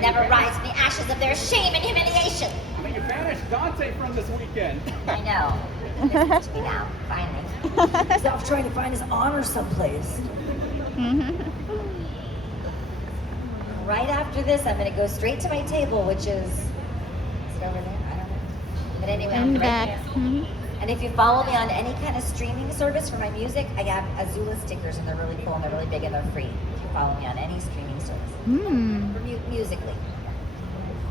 never rise from the ashes of their shame and humiliation. I mean, you banished Dante from this weekend. I know. Listen to me now, finally. He's off trying to find his honor someplace. Right after this, I'm going to go straight to my table, which is it over there? I don't know. But anyway, In I'm the right back. here. And if you follow me on any kind of streaming service for my music, I have Azula stickers, and they're really cool, and they're really big, and they're free. If you follow me on any streaming service. For musically.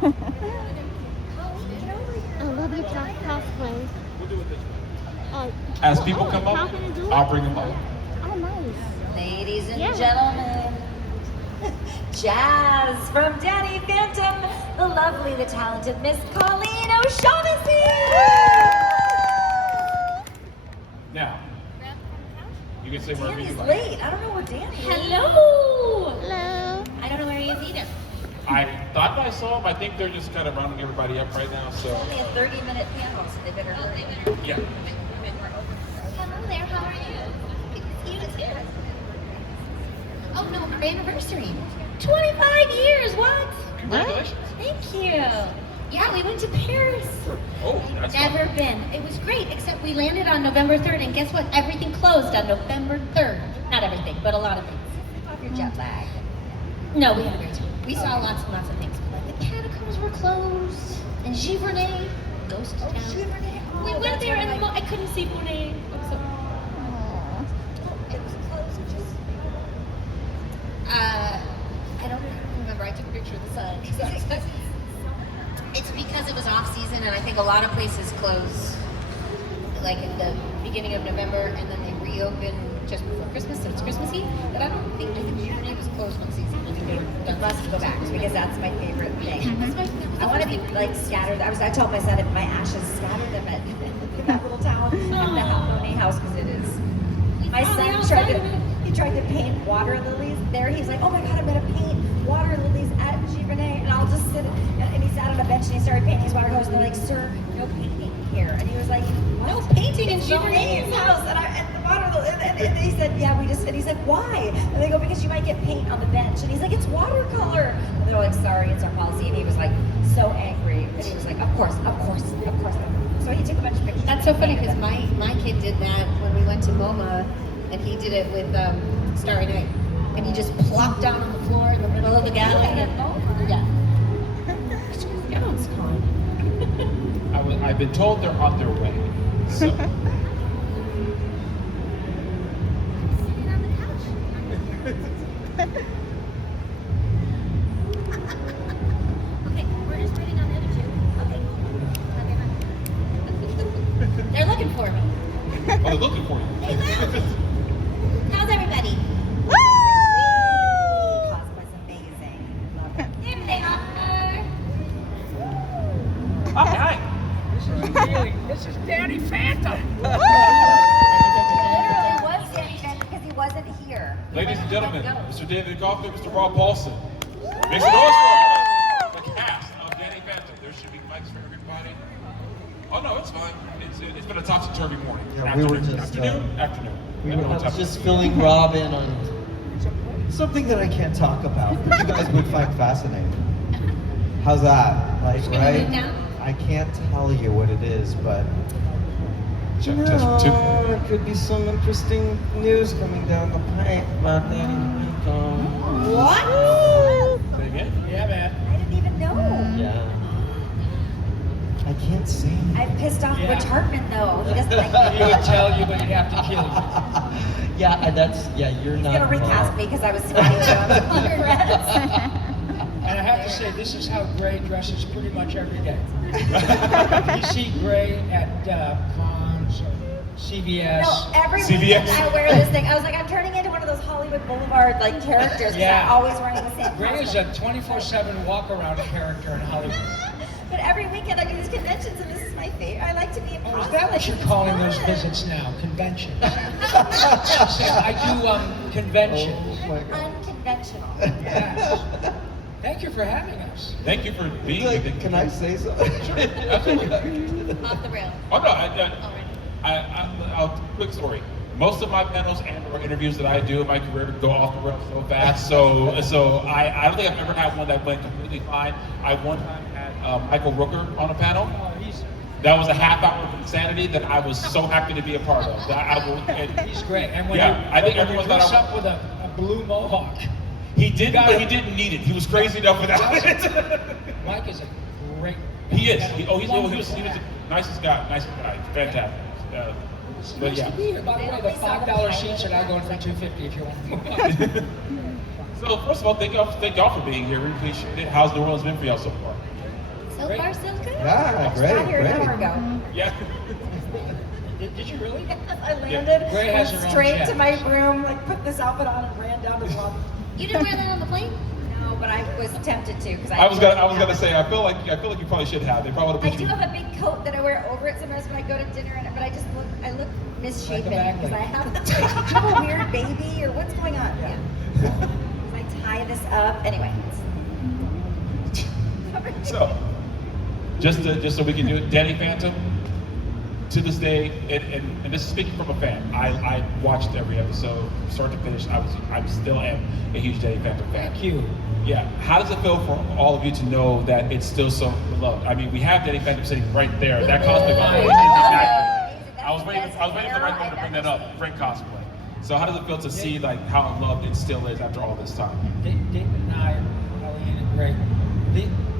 I love your cosplay. We'll do it this way. As people come up, I'll bring them up. Oh, nice. Ladies and Yeah. gentlemen, Jazz from Danny Phantom, the lovely, the talented Miss Colleen O'Shaughnessy! Now, you can say wherever you Danny's like. late. I don't know where Danny is. Hello! Hello. I don't know where he is either. I thought I saw them. I think they're just kind of rounding everybody up right now, so. Only a 30-minute panel, so they better hurry. Yeah. Hello there, how are you? Good to see you, it's here. Oh no, our anniversary. 25 years, what? Congratulations. Thank you. Yeah, we went to Paris. Oh, that's Never fun. been. It was great, except we landed on November 3rd, and guess what? Everything closed on November 3rd. Not everything, but a lot of things. Off your jet lag. No, we had a great time. We saw lots and lots of things. Like the catacombs were closed, and Giverny, ghost town. Giverny. Oh, We went that's there, right. and I couldn't see Monet. I'm so... It was closed. Just... I don't remember. I took a picture of the sun. It's because it was off season, and I think a lot of places close like at the beginning of November, and then they reopen just before Christmas, so it's Christmas Eve. But I think Giverny was closed one season. I think they were done. Must go back because that's my favorite thing. That's my I want to be like scattered. I told my son if my ashes scatter them at that little town at the Monet house because it is. My son tried to paint water lilies there. He's like, oh my god, I'm gonna paint water lilies at Giverny, and I'll just sit. And he sat on a bench and he started painting his water hose. And they're like, sir, no painting here. And he was like, No painting in Giverny's Giverny's house. And the water lily. And he said, yeah, we just. And he's like, why? And they go, because you might get paint on the bench. And he's like, it's watercolor. And they're like, sorry, it's our policy. And he was like, so angry. And he was like, of course. So he took a bunch of pictures. That's so funny because my kid did that when we went to MoMA, and he did it with Starry Night, and he just plopped down on the floor in the middle of the gallery. And, yeah. Yeah, it's calm. I've been told they're on their way. So. Okay, we're just waiting on the other two. Okay. They're looking for me. Oh, they're looking for you. Hey, Lil. How's everybody? Cosplay's amazing. Love it. There they are. Hi. This is Danny Phantom. Literally was Danny Phantom because he wasn't here. Ladies and gentlemen, Go. Mr. David Goffman, Mr. Rob Paulson. Make some noise for the cast of Danny Phantom. There should be mics for everybody. Oh no, it's fine. It's been a topsy-turvy morning. Yeah, we were just, afternoon. I was just filling Rob in on something that I can't talk about, but you guys would find fascinating. How's that? Like, Should we right? move down? I can't tell you what it is, but Check, you test, two. know, there could be some interesting news coming down the pipe about Danny Phantom. What? Say again? Yeah, man. I didn't even know. Yeah. I can't say. I've pissed off Yeah. Rich Hartman though. He doesn't like He would tell you, but he'd have to kill you. Yeah, you're He's not. gonna recast me because I was snotty to him. Regrets. And I have to say, this is how Gray dresses pretty much every day. You see Gray at cons or CVS. No, every CVS. weekend I wear this thing. I was like, I'm turning into one of those Hollywood Boulevard like characters. Yeah. I'm always wearing the same Gray is a costume. 24/7 walk-around character in Hollywood. But every weekend I do these conventions and this is my favorite. I like to be in Oh, cosplay. is that what you're It's calling fun. those visits now? Conventions? I do conventions. Oh my God. Unconventional. Yes. Thank you for having us. Thank you for being Like, with me. can I say something? Absolutely. Off the rail. Oh no, Already. I'll quick story. most of my panels and or interviews that I do in my career go off the rails so fast. So I don't think I've ever had one that went completely fine. I one time had Michael Rooker on a panel. That was a half hour of insanity that I was so happy to be a part of. He's great. And when Yeah, I think when everyone you thought dress I- up with a blue mohawk, He didn't, but he didn't need it. He was crazy enough without it. Mike is a great. He is. He was the nicest guy. Fantastic. But Nice yeah. to be here. By the way, the $5 seats are now going for $2.50 if you want. So first of all, thank y'all for being here. We appreciate it. How's New Orleans been for y'all so far? So Great. far, so good. Yeah, I got here an hour great. ago. Yeah. Did you really? I landed, Gray has went her own straight jet. to my room, like put this outfit on and ran down to the lobby. You didn't wear that on the plane? No, but I was tempted to because I was gonna say I feel like you probably should have. They probably would I have put do you. have a big coat that I wear over it sometimes when I go to dinner, but I look misshapen Like a because I magnet. have a weird baby or what's going on? Yeah. I tie this up anyway. So, just so we can do it, Danny Phantom. To this day, and this is speaking from a fan. I watched every episode, start to finish. I still am a huge Danny Phantom fan. Thank you. Yeah. How does it feel for all of you to know that it's still so beloved? I mean, we have Danny Phantom sitting right there. That cosplay, by the way, is exactly. I was waiting for the right one to bring that up. Great cosplay. So how does it feel to see like how loved it still is after all this time? David and I are Elliot and Greg.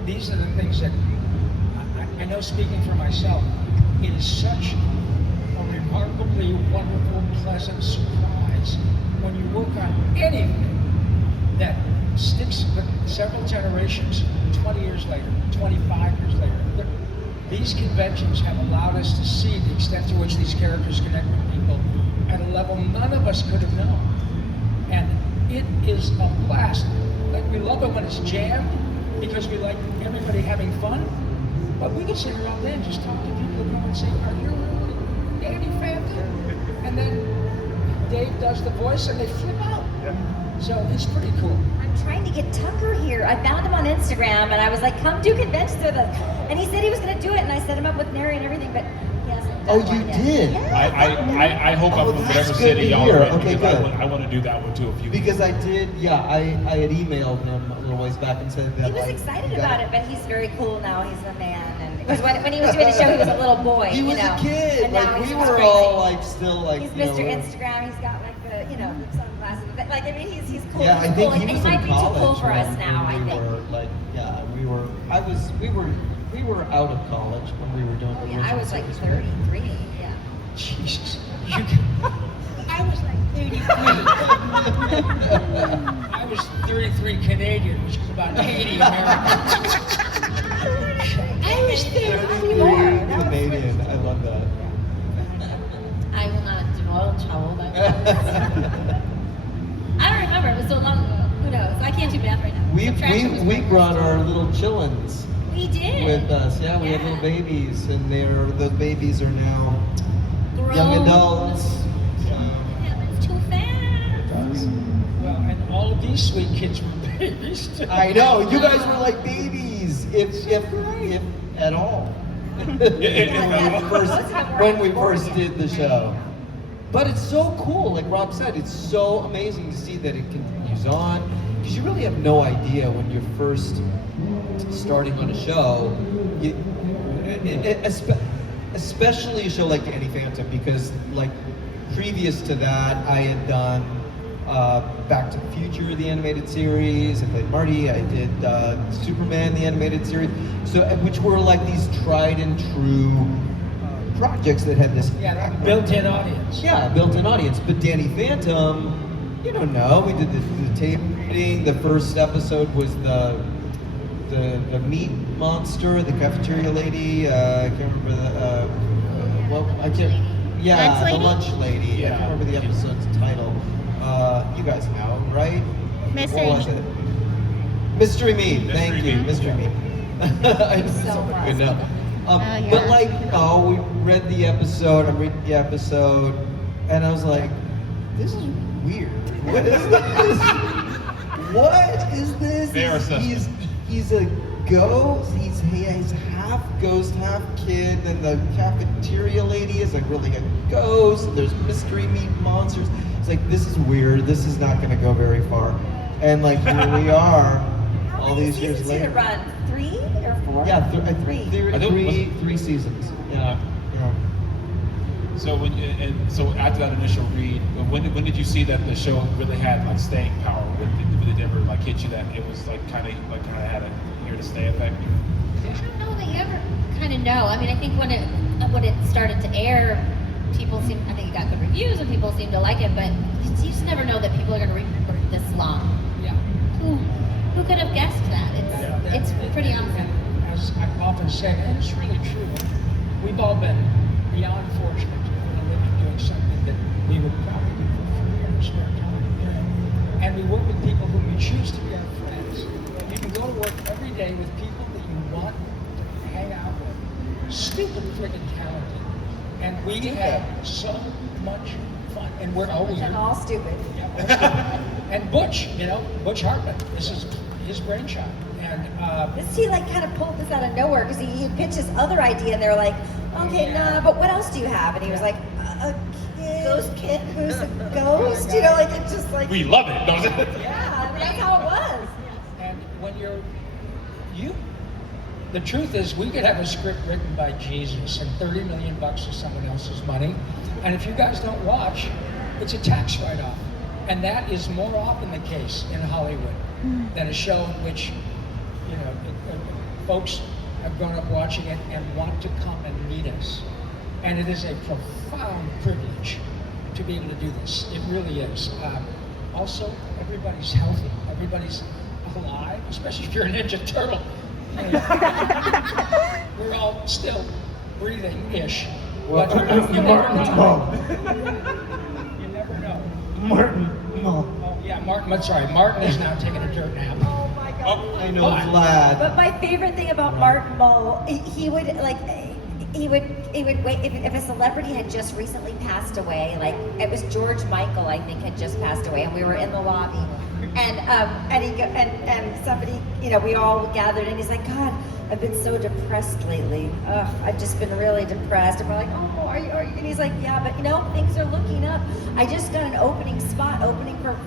These are the things that I know. Speaking for myself, it is such a remarkably wonderful, pleasant surprise when you work on anything that sticks with several generations, 20 years later, 25 years later. These conventions have allowed us to see the extent to which these characters connect with people at a level none of us could have known. And it is a blast. Like, we love it when it's jammed because we like everybody having fun. But we can sit here all day and just talk to people and come and say, "Are you really Danny Phantom?" And then Dave does the voice and they flip out. So it's pretty cool. I'm trying to get Tucker here. I found him on Instagram and I was like, come do conventions with us. And he said he was going to do it and I set him up with Mary and everything, but he hasn't done Oh, one you yet. did? Yeah. I hope I'm in that's whatever good city to y'all hear. are in. Okay, because good. I want to do that one too. If you Because I did, yeah, I had emailed him a little ways back and said that. He was like, excited you got about it, but he's very cool now. He's a man. And because when he was doing the show, he was a little boy. He was you know? a kid. And now Like, he's we just were crazy. all like still like. He's you know, Mr. Instagram. He's got like the, the sunglasses. But, like, I mean, he's cool. Yeah, he's I think cool. he Like, was might in be too college. cool for us when now, I we think. were like, yeah, we were out of college when we were doing Oh the yeah, I original was like series. 33. Yeah. Jesus. I was like 83. I was 33 Canadian, which is about 80 American. I was 33 That was Canadian. I love that. I will not divulge how old I was. I don't remember. It was so long ago. Who knows? I can't do math right now. Subtraction was We my brought first. our little chillins We did. with us. Yeah, we had little babies, and those babies are now young Grown. adults. It happens too fast. Well, and all of these sweet kids were babies too. I know, you guys were like babies, if at all. When we first did the show. But it's so cool, like Rob said, it's so amazing to see that it continues on. Because you really have no idea when you're first starting on a show, especially a show like Danny Phantom, because like previous to that, I had done Back to the Future, the animated series. I played Marty. I did Superman, the animated series. So, which were like these tried and true projects that had this Yeah, built-in audience. yeah, built-in audience. But Danny Phantom, you don't know. We did the tape reading. The first episode was the meat monster, the cafeteria lady. I can't remember the. I can't. Yeah, Lunch the lady? lunch lady. I Yeah. can't remember the episode's title. You guys know, right? Mystery What was Meat. it? Mystery Meat. Mystery Thank you, Meat. Mystery Meat. I know So someone much. could know. yeah. But like, we read the episode. I'm reading the episode, and I was like, "This is weird. What is this? What is this?" Fair assessment. He's a ghost. He's half ghost, half kid. And the cafeteria lady is like really a ghost. There's mystery meat monsters. It's like, this is weird. This is not going to go very far. And like here we are, all these years Seasons later. did it run? 3 or 4? Yeah, Three. three seasons. Yeah. Yeah. So so after that initial read, when did you see that the show really had like staying power? Did it ever like hit you that it was like kind of had a here to stay effect? I don't know that you ever kind of know. I mean, I think when it started to air, I think it got good reviews and people seemed to like it, but you just never know that people are going to remember it this long. Yeah. Who could have guessed that? It's pretty awesome. And as I've often said, and it's really true, we've all been beyond fortunate to earn a living doing something that we would probably do for free in our spare time. And we work with people who we choose to be our friends. You can go to work every day with people that you want to hang out with. Stupid friggin' talented. And we have so much fun. And we're always And all stupid. and Butch, Butch Hartman. This is his brainchild. And He like kind of pulled this out of nowhere because he pitched this other idea and they're like, okay, nah, but what else do you have? And he was like, a kid. Ghost kid who's a ghost? You know, like it's just like. We love it, don't it? Yeah, I mean, that's how it was. and when the truth is, we could have a script written by Jesus and $30 million is someone else's money. And if you guys don't watch, it's a tax write-off. And that is more often the case in Hollywood than a show in which, folks have grown up watching it and want to come and meet us. And it is a profound privilege to be able to do this. It really is. Also, everybody's healthy. Everybody's alive, especially if you're a Ninja Turtle. We're all still breathing-ish. But you never know. You never know. Martin. Oh, yeah, Martin. Sorry, Martin is now taking a dirt nap. Oh my God. I know, Vlad. But my favorite thing about Martin Mull, he would wait if a celebrity had just recently passed away, like it was George Michael, I think, had just passed away, and we were in the lobby, and somebody, we all gathered, and he's like, God, I've been so depressed lately. I've just been really depressed. And we're like, oh, are you? And he's like, yeah, but things are looking up. I just got an opening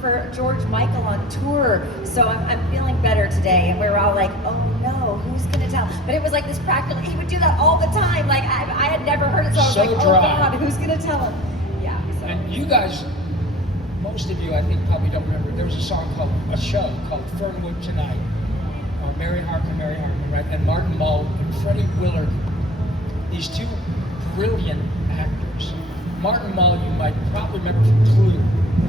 for George Michael on tour, so I'm feeling better today. And we were all like, oh no, who's gonna tell? But it was like this practical. He would do that all the time. Like I had never heard it, so I was So like, oh dry. God, who's gonna tell him? Yeah. So. And you guys, most of you, I think, probably don't remember. There was a show called Fernwood Tonight. Mary Hartman, right? And Martin Mull and Freddie Willard. These two brilliant actors. Martin Mull, you might probably remember from Clue.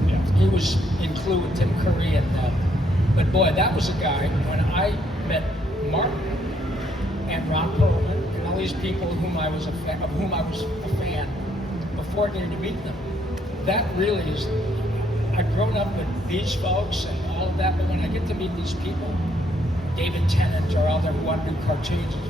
Yeah. He was in Clue with Tim Curry but boy, that was a guy, when I met Martin and Ron Perlman and all these people of whom I was a fan before getting to meet them. That really is, I've grown up with these folks and all of that, but when I get to meet these people, David Tennant or other who want to do cartoons, it's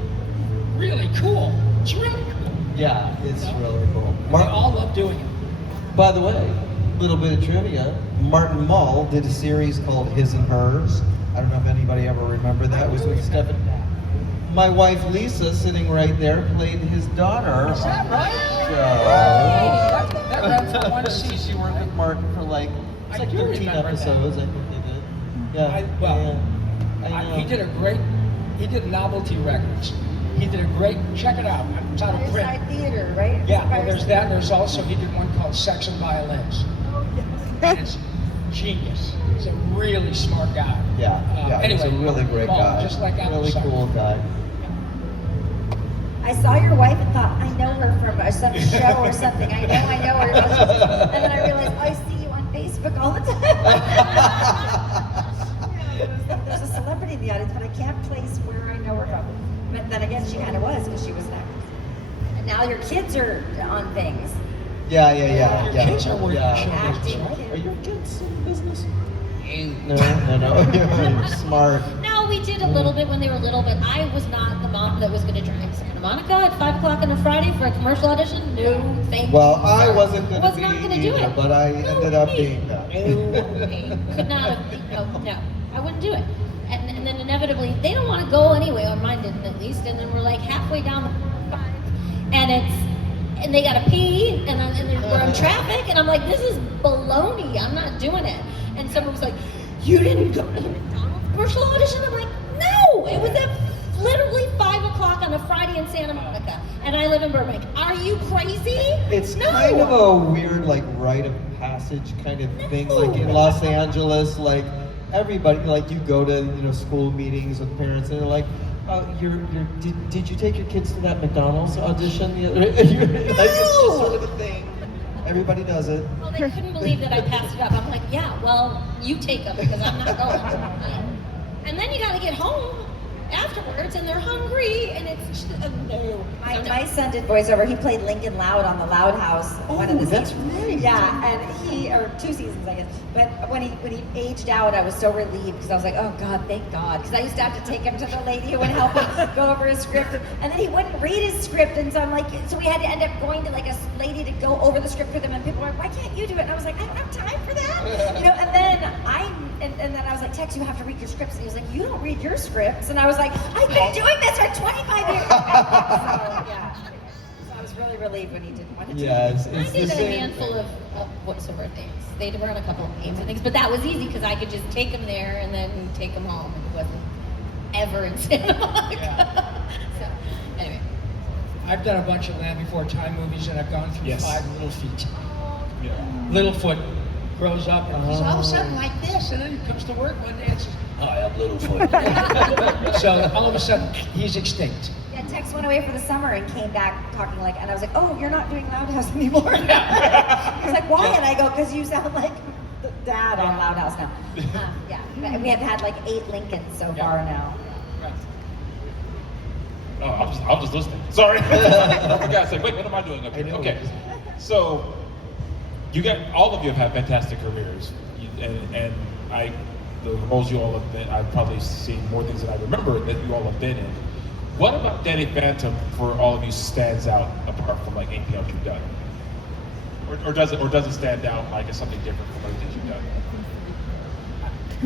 really cool. It's really cool. Yeah, it's really cool. They all love doing it. By the way, little bit of trivia. Martin Mull did a series called His and Hers. I don't know if anybody ever remember that. It was with Stephen. My wife Lisa, sitting right there, played his daughter. Is that right? That ran for one season. She worked with Martin for like I do 13 remember episodes, I think they did. Yeah. I know. He did Novelty Records. He did a great, check it out, it's out of print. Fireside Theater, right? Yeah, well, there's that. There's also, he did one called Sex and Violins. And it's genius. He's a really smart guy. Yeah, anyway, he's a really great Mull, guy. Just like really Applesauce. cool guy. I saw your wife and thought, I know her from some show or something. I know her. And then I realized, I see you on Facebook all the time. There's a celebrity in the audience, but I can't place where I know her from. But then again, she kind of was because she was an actress. And now your kids are on things. Yeah. Your kids are working in show business, Acting right? kids. Are your kids in business? No. You're smart. No, we did a little bit when they were little, but I was not the mom that was going to drive Santa Monica at 5 o'clock on a Friday for a commercial audition. No, thank you. Well, I wasn't going Was to not be gonna do either, it. but I No ended up way. being that. No way. Could not have. No, I wouldn't do it. And then inevitably, they don't want to go anyway, or mine didn't at least. And then we're like halfway down the 5, and they gotta pee, and we're in traffic, and I'm like, this is baloney. I'm not doing it. And someone was like, you didn't go to the McDonald's commercial audition? I'm like, no, it was at literally 5 o'clock on a Friday in Santa Monica, and I live in Burbank. Are you crazy? It's No. kind of a weird, like, rite of passage kind of thing, like in Los Angeles, like everybody, like you go to, you know, school meetings with parents, and they're like, did you take your kids to that McDonald's audition? Like, it's just sort of a thing. Everybody does it. Well, they couldn't believe that I passed it up. I'm like, yeah, well, you take them because I'm not going. And then you got to get home afterwards, and they're hungry, and it's just, no. My son did voiceover. He played Lincoln Loud on the Loud House. One of the that's seasons. right. Yeah, and or 2 seasons, I guess. But when he aged out, I was so relieved because I was like, oh God, thank God, because I used to have to take him to the lady who would help him go over his script, and then he wouldn't read his script, and so I'm like, so we had to end up going to like a lady to go over the script with him, and people were like, why can't you do it? And I was like, I don't have time for that, you know. And then I was like, Tex, you have to read your scripts, and he was like, you don't read your scripts, and I was like, I've been doing this for 25 years. So yeah, so I was really relieved when he didn't want to do Yeah, it. I it's did the a same handful of voiceover things. They run a couple of games and things, but that was easy because I could just take them there and then take them home. It wasn't ever in Santa Monica. So, anyway. I've done a bunch of Land Before Time movies, and I've gone through Yes. 5 Little Feet. Yeah. Littlefoot grows up, and he's all of a sudden like this, and then he comes to work one day and says, hi, I'm Littlefoot. So all of a sudden, he's extinct. Yeah, Tex went away for the summer and came back talking like, and I was like, oh, you're not doing Loud House anymore. He was like, why? And I go, because you sound like the dad on Loud House now. Yeah, but we have had like 8 Lincolns so far now. Oh, I was just listening. Sorry. I forgot. I said, wait, what am I doing up here? Okay. So, all of you have had fantastic careers, and the roles you all have been, I've probably seen more things than I remember that you all have been in. What about Danny Phantom for all of you stands out apart from like anything else you've done? Or does it stand out like it's something different from other things you've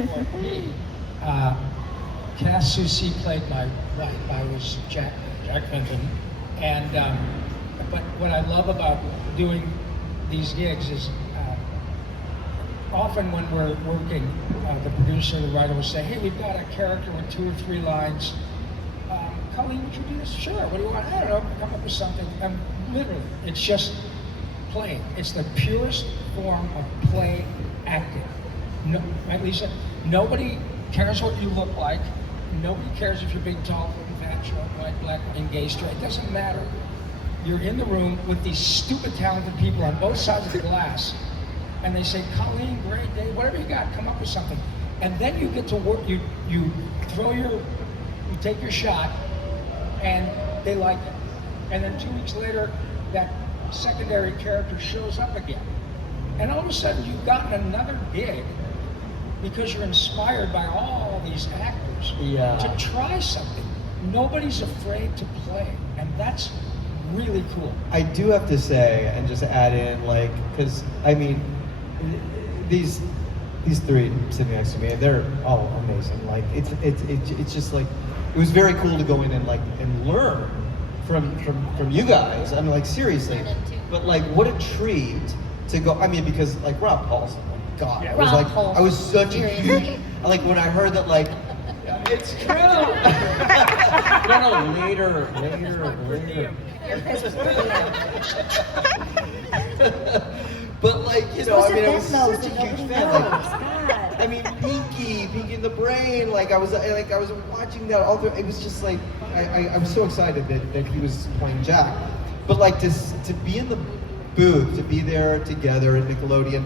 done? For me, Cass Susi played my wife. I was Jack Fenton, and but what I love about doing these gigs is often when we're working, the producer, the writer will say, "Hey, we've got a character with 2 or 3 lines. Colleen, would you do this? Sure. What do you want? I don't know. Come up with something." And literally, it's just playing. It's the purest form of play acting. No, right, Lisa? Nobody cares what you look like. Nobody cares if you're big, tall, fat, short, white, black, and gay, straight. It doesn't matter. You're in the room with these stupid, talented people on both sides of the glass, and they say, "Colleen, great day, whatever you got, come up with something." And then you get to work. You take your shot, and they like it. And then 2 weeks later, that secondary character shows up again, and all of a sudden you've gotten another gig because you're inspired by all these actors to try something. Nobody's afraid to play, and that's really cool. I do have to say, and just add in, like, because I mean, these 3 sitting next to me, they're all amazing. Like, it's just like, it was very cool to go in and learn from you guys. I mean, like, seriously. But like, what a treat to go. I mean, because like Rob Paulson, like, God, I was Rob like, Paulson. I was such a Seriously. huge. Like when I heard that, like, it's true. no, later. But like, you know, I mean, I was such a huge fan. Like, I mean, Pinky in the Brain. Like, I was watching that all through. It was just like, I was so excited that he was playing Jack. But like to be in the booth, to be there together at Nickelodeon,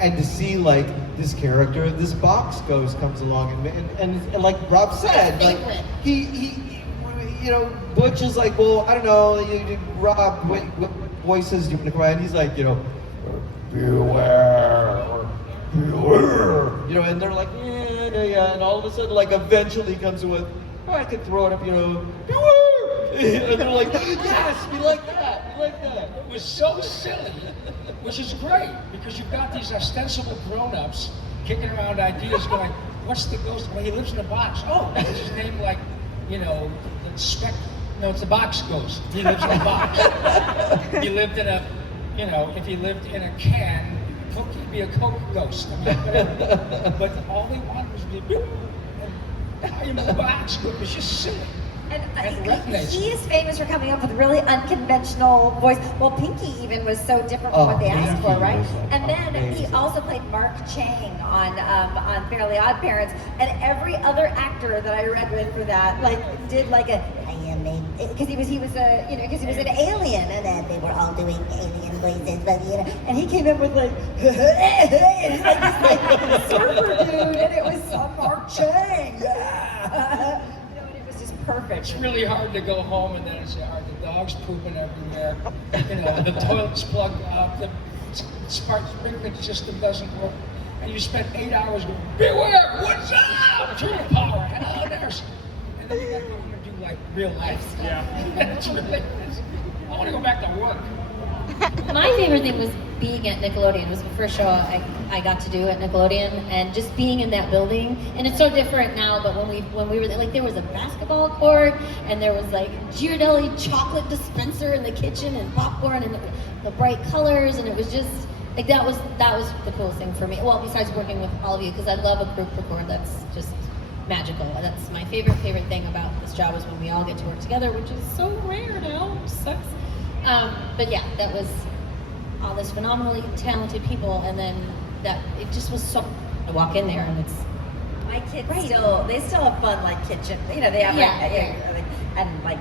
and to see like this character, this box ghost comes along, and like Rob said, like he you know, Butch is like, well, I don't know, Rob, what voices do you want to cry? And he's like, you know, beware, or beware, you know, and they're like, yeah, and all of a sudden, like, eventually comes with, oh, I could throw it up, you know, beware, and they're like, yes, we like that. It was so silly, which is great, because you've got these ostensible grown-ups kicking around ideas, going, "What's the ghost? Well, he lives in a box. Oh, is his name like, you know, the spec? No, it's the box ghost. He lives in a box. He lived in a, you know, if he lived in a can, Coke, he'd be a Coke ghost. I mean, whatever. But all he wanted was to be, boop, and I am in the box. It was just silly. And And resonates. he is famous for coming up with really unconventional voice. Well, Pinky even was so different from what they asked for, right? And then he also played Mark Chang on Fairly Odd Parents. And every other actor that I read with for that, like, did like a because he was a because he was an alien, and then they were all doing alien voices, but and he came in with like and like this like surfer dude, and it was Mark Chang, yeah. And it was just perfect. It's really hard to go home and then it's hard. The dog's pooping everywhere. You know, the toilet's plugged up. The smart sprinkler system doesn't work. And you spend 8 hours going, beware, what's up? Turn the power. Hello, there's. And then you got to go home and do like real life stuff. Yeah. It's really, I want to go back to work. My favorite thing was being at Nickelodeon. It was the first show I got to do at Nickelodeon, and just being in that building. And it's so different now, but when we were there, like, there was a basketball court, and there was like Ghirardelli chocolate dispenser in the kitchen, and popcorn, and the bright colors, and it was just like that was the coolest thing for me. Well, besides working with all of you, because I love a group record. That's just magical. That's my favorite thing about this job, is when we all get to work together, which is so rare now. It sucks. But yeah, that was all this phenomenally talented people, and then that it just was so to walk in there, and it's My kids still have fun, like kitchen. You know, they have and like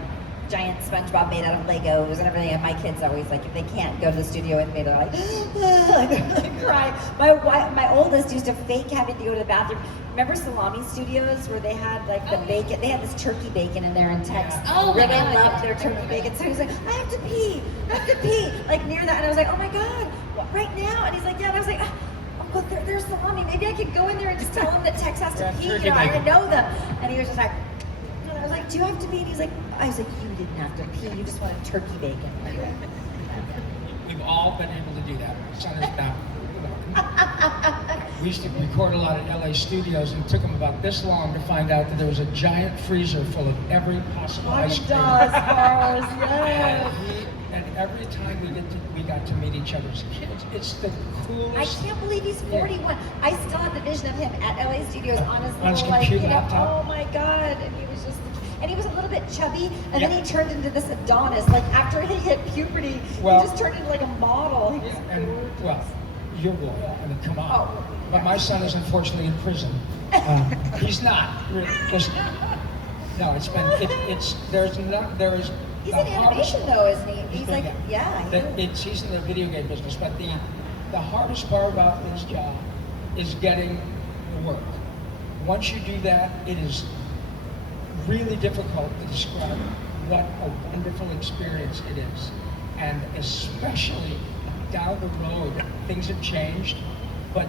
giant SpongeBob made out of Legos and everything. And my kids always, like, if they can't go to the studio with me, they're like, they're crying. My oldest used to fake having to go to the bathroom. Remember Salami Studios, where they had like the bacon? They had this turkey bacon in there in Texas. Oh my Really God. loved their turkey bacon. So he was like, I have to pee, like near that. And I was like, oh my God, what, right now? And he's like, yeah. And I was like, Uncle, there's Salami. Maybe I could go in there and just tell him that Tex has to pee. You know, I didn't know them. And he was just like, and I was like, do you have to pee? And he's like, I was like, you didn't have to pee. You just wanted turkey bacon. Anyway. We've all been able to do that. My son is now. We used to record a lot at LA studios, and it took them about this long to find out that there was a giant freezer full of every possible ice cream. Bars, yes. And every time we got to meet each other's kids, it's the coolest. I can't believe he's 41. I still have the vision of him at LA Studios on his On his little, computer like, laptop. oh my God. And he was just, and he was a little bit chubby, and then he turned into this Adonis. Like, after he hit puberty, Well, he just turned into like a model. He was And, gorgeous. well, you're royal. I mean, come on. Oh, But my son is unfortunately in prison. He's not. Really, just, no, it's been, there is He's the in hardest- animation though, isn't he? He's like, yeah. yeah. He's in the video game business, but the hardest part about this job is getting the work. Once you do that, it is really difficult to describe what a wonderful experience it is. And especially down the road, things have changed, but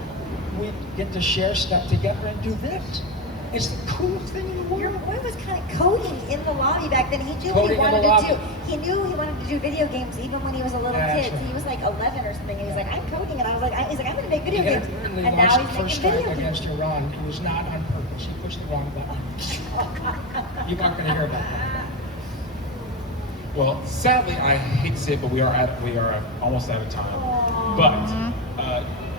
we get to share stuff together and do this. It's the coolest thing in the Your world. boy was kind of coding in the lobby back then. He knew what he Coding in wanted the to do. lobby. He knew he wanted to do video games even when he was a little Yeah, kid. that's right. He was like 11 or something, and he's like, I'm coding, and I was like, he's like, I'm going to make video He games. inadvertently And now launched he's the first making strike video games. against Iran. It was not on purpose. He pushed the wrong button. You aren't going to hear about that. Well, sadly, I hate to say it, but we are almost out of time. But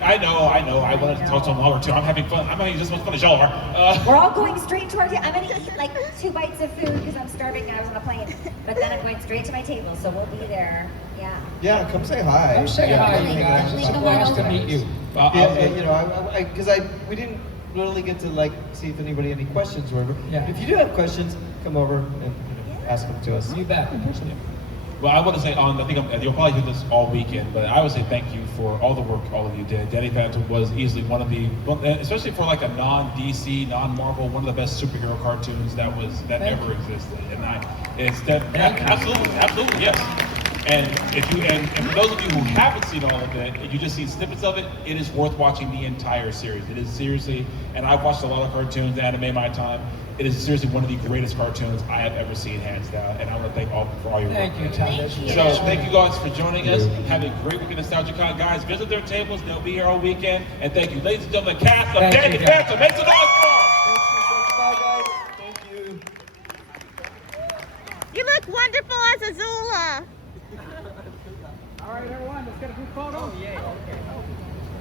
I know. I wanted to talk to him longer too. I'm having fun. I'm having just as much fun as y'all are. We're all going straight to our table. I'm going to eat like 2 bites of food because I'm starving and I was on a plane. But then I'm going straight to my table, so we'll be there. Yeah. Yeah, come say hi. Come say hi, you guys. Definitely It's come nice on to over. meet you. You know, because we didn't really get to like see if anybody had any questions or whatever. Yeah. If you do have questions, come over and ask them to us. You bet. Well, I want to say, I think you'll probably do this all weekend, but I would say thank you for all the work all of you did. Danny Phantom was easily one of the, especially for like a non-DC, non-Marvel, one of the best superhero cartoons that ever existed. And absolutely, yes. And and for those of you who haven't seen all of it, and you just see snippets of it, it is worth watching the entire series. It is seriously, and I've watched a lot of cartoons, anime in my time. It is seriously one of the greatest cartoons I have ever seen, hands down. And I want to thank all for all your work. Thank you, Tom. That's really So sweet. thank you guys for joining us. Have a great weekend at NostalgiaCon. Guys, visit their tables. They'll be here all weekend. And thank you, ladies and gentlemen, the cast of Thank Danny you, guys. Phantom. Make some noise for them. Bye, guys. Thank you. You look wonderful as Azula. All right, everyone, let's get a group photo. Oh, yeah. Okay.